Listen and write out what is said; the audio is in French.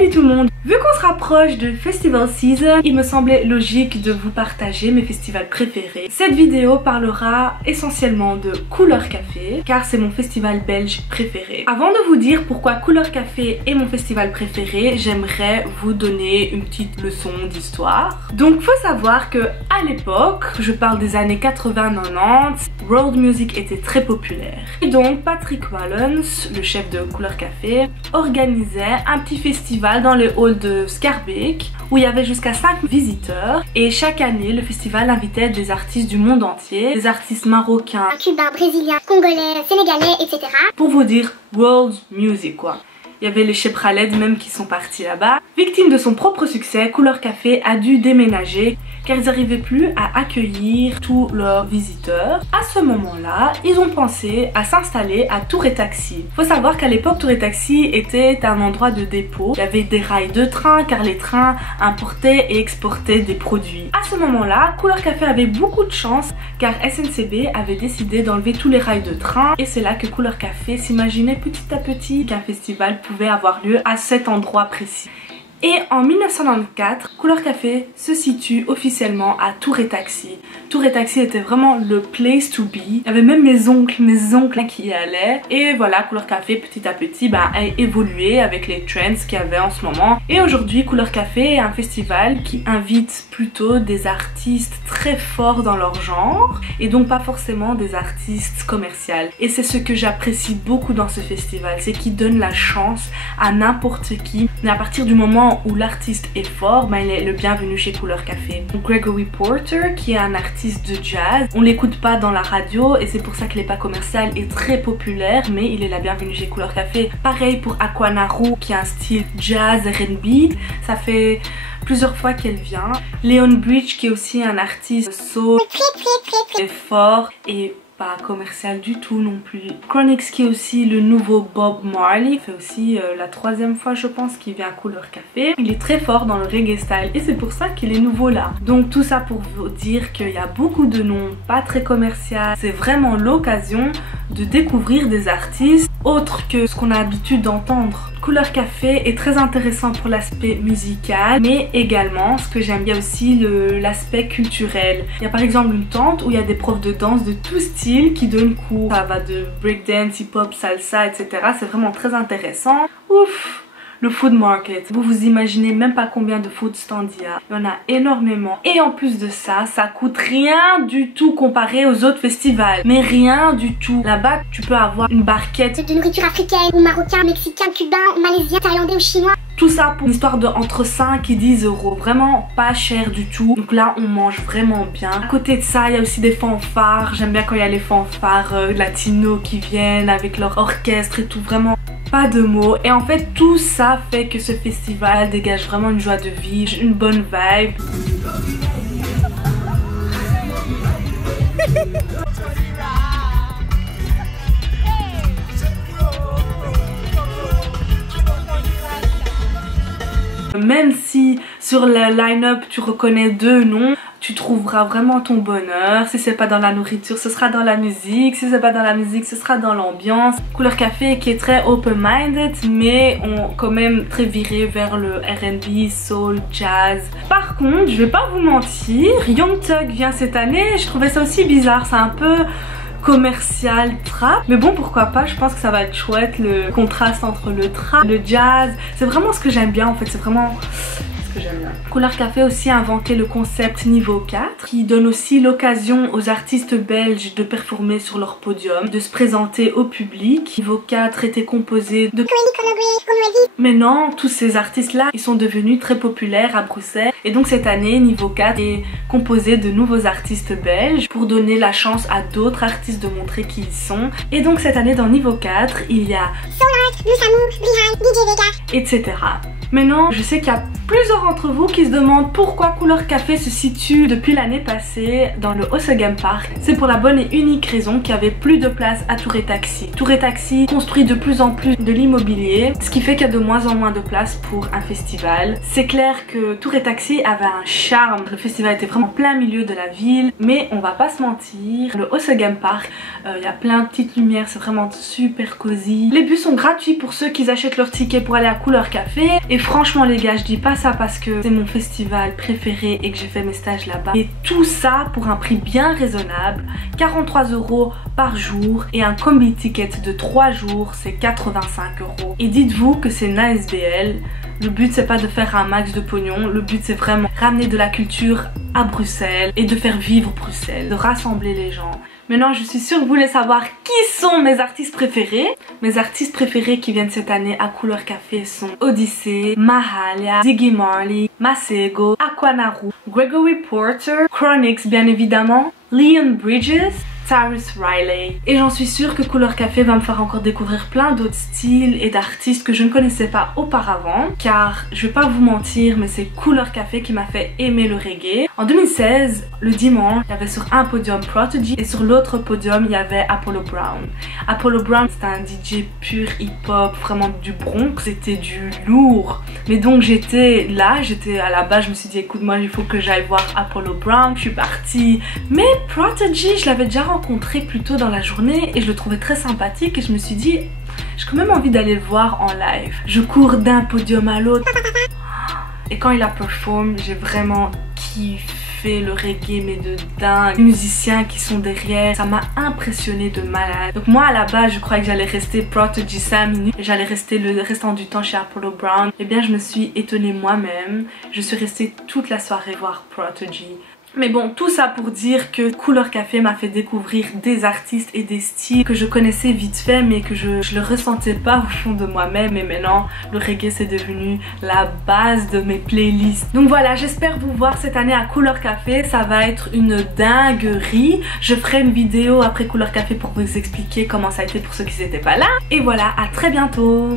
Salut tout le monde! Vu qu'on se rapproche de Festival Season, il me semblait logique de vous partager mes festivals préférés. Cette vidéo parlera essentiellement de Couleur Café, car c'est mon festival belge préféré. Avant de vous dire pourquoi Couleur Café est mon festival préféré, j'aimerais vous donner une petite leçon d'histoire. Donc faut savoir que à l'époque, je parle des années 80-90, world music était très populaire. Et donc Patrick Wallens, le chef de Couleur Café, organisait un petit festival dans le hall de Schaerbeek où il y avait jusqu'à 5 visiteurs, et chaque année le festival invitait des artistes du monde entier, des artistes marocains, cubains, brésiliens, congolais, sénégalais, etc. Pour vous dire world music quoi. Il y avait les Cheb Khaled même qui sont partis là-bas. Victime de son propre succès, Couleur Café a dû déménager car ils n'arrivaient plus à accueillir tous leurs visiteurs. À ce moment-là, ils ont pensé à s'installer à Tour et Taxi. Faut savoir qu'à l'époque, Tour et Taxi était un endroit de dépôt. Il y avait des rails de train car les trains importaient et exportaient des produits. À ce moment-là, Couleur Café avait beaucoup de chance car SNCB avait décidé d'enlever tous les rails de train, et c'est là que Couleur Café s'imaginait petit à petit qu'un festival pouvait avoir lieu à cet endroit précis. Et en 1994, Couleur Café se situe officiellement à Tour et Taxi. Tour et Taxi était vraiment le place to be. Il y avait même mes oncles qui y allaient. Et voilà, Couleur Café petit à petit a évolué avec les trends qu'il y avait en ce moment. Et aujourd'hui, Couleur Café est un festival qui invite plutôt des artistes très forts dans leur genre, et donc pas forcément des artistes commerciaux. Et c'est ce que j'apprécie beaucoup dans ce festival, c'est qu'il donne la chance à n'importe qui. Mais à partir du moment où l'artiste est fort, il est le bienvenu chez Couleur Café. Donc Gregory Porter, qui est un artiste de jazz, on l'écoute pas dans la radio et c'est pour ça qu'il n'est pas commercial et très populaire, mais il est la bienvenue chez Couleur Café. Pareil pour Aquanaru, qui a un style jazz R&B, ça fait plusieurs fois qu'elle vient. Leon Bridge, qui est aussi un artiste soul très fort et pas commercial du tout non plus. Chronix, qui est aussi le nouveau Bob Marley, fait aussi la troisième fois je pense qu'il vient à Couleur Café. Il est très fort dans le reggae style et c'est pour ça qu'il est nouveau là. Donc tout ça pour vous dire qu'il y a beaucoup de noms pas très commerciaux. C'est vraiment l'occasion de découvrir des artistes autres que ce qu'on a l'habitude d'entendre. Couleur Café est très intéressant pour l'aspect musical, mais également ce que j'aime bien aussi, l'aspect culturel. Il y a par exemple une tente où il y a des profs de danse de tout style qui donnent cours. Ça va de breakdance, hip-hop, salsa, etc. C'est vraiment très intéressant. Ouf! Le food market, vous imaginez même pas combien de food stands il y a. Il y en a énormément. Et en plus de ça, ça coûte rien du tout comparé aux autres festivals. Mais rien du tout. Là-bas, tu peux avoir une barquette de nourriture africaine ou marocain, mexicain, cubain, malaisien, thaïlandais ou chinois. Tout ça pour une histoire de entre 5 et 10 euros. Vraiment pas cher du tout. Donc là, on mange vraiment bien. À côté de ça, il y a aussi des fanfares. J'aime bien quand il y a les fanfares latinos qui viennent avec leur orchestre et tout. Vraiment pas de mots. Et en fait, tout ça fait que ce festival dégage vraiment une joie de vivre, une bonne vibe. Même si sur le line-up tu reconnais 2 noms, tu trouveras vraiment ton bonheur. Si c'est pas dans la nourriture, ce sera dans la musique. Si c'est pas dans la musique, ce sera dans l'ambiance. Couleur Café qui est très open-minded, mais quand même très viré vers le R&B, soul, jazz. Par contre, je vais pas vous mentir, Young Thug vient cette année. Je trouvais ça aussi bizarre. C'est un peu commercial trap, mais bon, pourquoi pas. Je pense que ça va être chouette, le contraste entre le trap, le jazz. C'est vraiment ce que j'aime bien en fait. C'est vraiment ce que j'aime bien. Couleur Café a aussi inventé le concept niveau 4 qui donne aussi l'occasion aux artistes belges de performer sur leur podium, de se présenter au public. Niveau 4 était composé de Maintenant, tous ces artistes-là, ils sont devenus très populaires à Bruxelles. Et donc cette année, Niveau 4 est composé de nouveaux artistes belges pour donner la chance à d'autres artistes de montrer qui ils sont. Et donc cette année, dans Niveau 4, il y a etc. Maintenant, je sais qu'il y a plusieurs d'entre vous qui se demandent pourquoi Couleur Café se situe depuis l'année passée dans le Ossegem Park. C'est pour la bonne et unique raison qu'il n'y avait plus de place à Tour et Taxi. Tour et Taxi construit de plus en plus de l'immobilier, ce qui fait qu'il y a de moins en moins de place pour un festival. C'est clair que Tour et Taxi avait un charme. Le festival était vraiment en plein milieu de la ville, mais on va pas se mentir, le Ossegem Park, il y a plein de petites lumières, c'est vraiment super cosy. Les bus sont gratuits pour ceux qui achètent leur ticket pour aller à Couleur Café, et franchement les gars, je dis pas ça parce que c'est mon festival préféré et que j'ai fait mes stages là-bas. Et tout ça pour un prix bien raisonnable, 43 € par jour, et un combi ticket de 3 jours, c'est 85 €. Et dites-vous que c'est une ASBL. Le but c'est pas de faire un max de pognon, le but c'est vraiment ramener de la culture à Bruxelles et de faire vivre Bruxelles, de rassembler les gens. Maintenant, je suis sûre que vous voulez savoir qui sont mes artistes préférés. Mes artistes préférés qui viennent cette année à Couleur Café sont Odyssey, Mahalia, Ziggy Marley, Masego, Aquanaru, Gregory Porter, Chronixx bien évidemment, Leon Bridges, Tarrus Riley. Et j'en suis sûre que Couleur Café va me faire encore découvrir plein d'autres styles et d'artistes que je ne connaissais pas auparavant, car je vais pas vous mentir, mais c'est Couleur Café qui m'a fait aimer le reggae. En 2016, le dimanche, il y avait sur un podium Prodigy et sur l'autre podium il y avait Apollo Brown. Apollo Brown c'était un DJ pur hip-hop, vraiment du Bronx, c'était du lourd. Mais donc j'étais là, à la base je me suis dit écoute moi il faut que j'aille voir Apollo Brown, je suis partie. Mais Prodigy je l'avais déjà rencontré plus tôt dans la journée et je le trouvais très sympathique et je me suis dit j'ai quand même envie d'aller le voir en live. Je cours d'un podium à l'autre et quand il a performé j'ai vraiment kiffé le reggae mais de dingue. Les musiciens qui sont derrière, ça m'a impressionné de malade. Donc moi à la base je croyais que j'allais rester Prodigy 5 minutes et j'allais rester le restant du temps chez Apollo Brown. Et bien je me suis étonnée moi-même, je suis restée toute la soirée voir Prodigy. Mais bon, tout ça pour dire que Couleur Café m'a fait découvrir des artistes et des styles que je connaissais vite fait mais que je le ressentais pas au fond de moi-même. Et maintenant, le reggae c'est devenu la base de mes playlists. Donc voilà, j'espère vous voir cette année à Couleur Café. Ça va être une dinguerie. Je ferai une vidéo après Couleur Café pour vous expliquer comment ça a été pour ceux qui n'étaient pas là. Et voilà, à très bientôt.